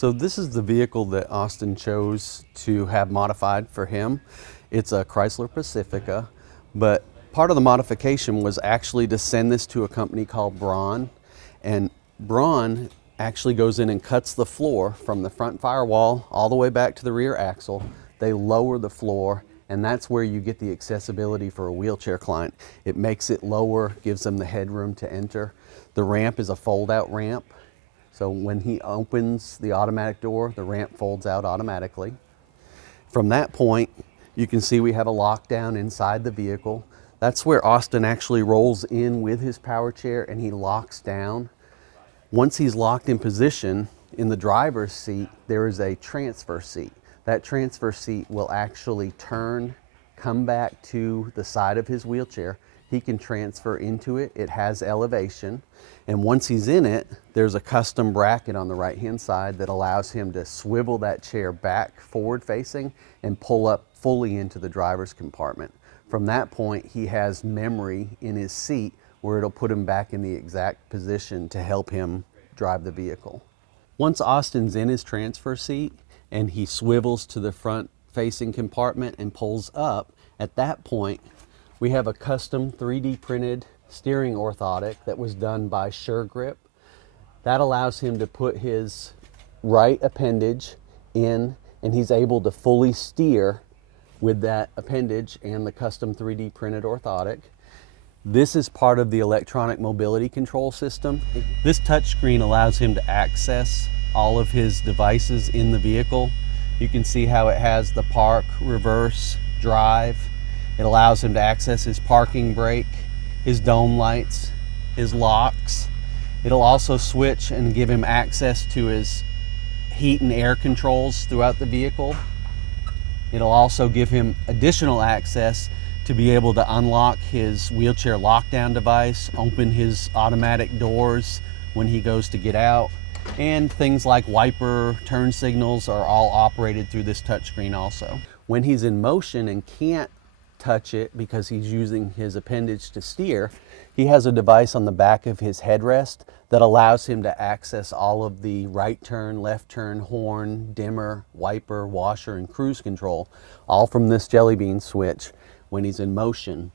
So this is the vehicle that Austin chose to have modified for him. It's a Chrysler Pacifica, but part of the modification was actually to send this to a company called Braun. And Braun actually goes in and cuts the floor from the front firewall all the way back to the rear axle. They lower the floor, and that's where you get the accessibility for a wheelchair client. It makes it lower, gives them the headroom to enter. The ramp is a fold-out ramp. So when he opens the automatic door, the ramp folds out automatically. From that point, you can see we have a lockdown inside the vehicle. That's where Austin actually rolls in with his power chair and he locks down. Once he's locked in position, in the driver's seat, there is a transfer seat. That transfer seat will actually turn, come back to the side of his wheelchair. He can transfer into it. It has elevation. And once he's in it, there's a custom bracket on the right-hand side that allows him to swivel that chair back forward facing and pull up fully into the driver's compartment. From that point, he has memory in his seat where it'll put him back in the exact position to help him drive the vehicle. Once Austin's in his transfer seat and he swivels to the front facing compartment and pulls up, at that point, we have a custom 3D printed steering orthotic that was done by SureGrip. That allows him to put his right appendage in, and he's able to fully steer with that appendage and the custom 3D printed orthotic. This is part of the electronic mobility control system. This touchscreen allows him to access all of his devices in the vehicle. You can see how it has the park, reverse, drive. It allows him to access his parking brake, his dome lights, his locks. It'll also switch and give him access to his heat and air controls throughout the vehicle. It'll also give him additional access to be able to unlock his wheelchair lockdown device, open his automatic doors when he goes to get out, and things like wiper, turn signals are all operated through this touchscreen also. When he's in motion and can't touch it because he's using his appendage to steer, he has a device on the back of his headrest that allows him to access all of the right turn, left turn, horn, dimmer, wiper, washer, and cruise control, all from this jelly bean switch when he's in motion.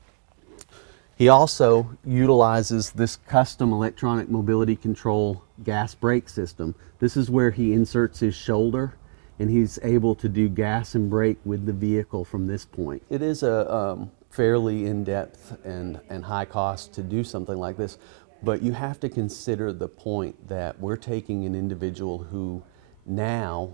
He also utilizes this custom electronic mobility control gas brake system. This is where he inserts his shoulder and he's able to do gas and brake with the vehicle from this point. It is a fairly in-depth and high cost to do something like this, but you have to consider the point that we're taking an individual who now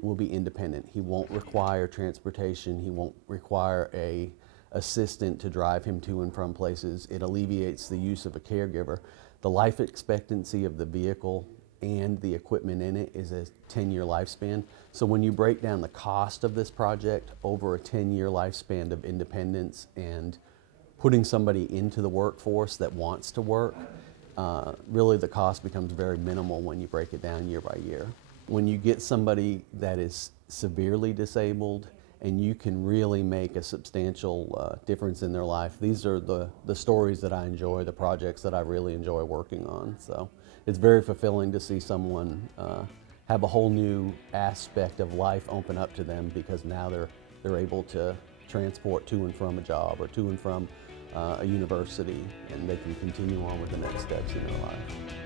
will be independent. He won't require transportation. He won't require a assistant to drive him to and from places. It alleviates the use of a caregiver. The life expectancy of the vehicle and the equipment in it is a 10-year lifespan. So when you break down the cost of this project over a 10-year lifespan of independence and putting somebody into the workforce that wants to work, really the cost becomes very minimal when you break it down year by year. When you get somebody that is severely disabled and you can really make a substantial difference in their life, these are the stories that I enjoy, the projects that I really enjoy working on. So it's very fulfilling to see someone have a whole new aspect of life open up to them because now they're able to transport to and from a job or to and from a university, and they can continue on with the next steps in their life.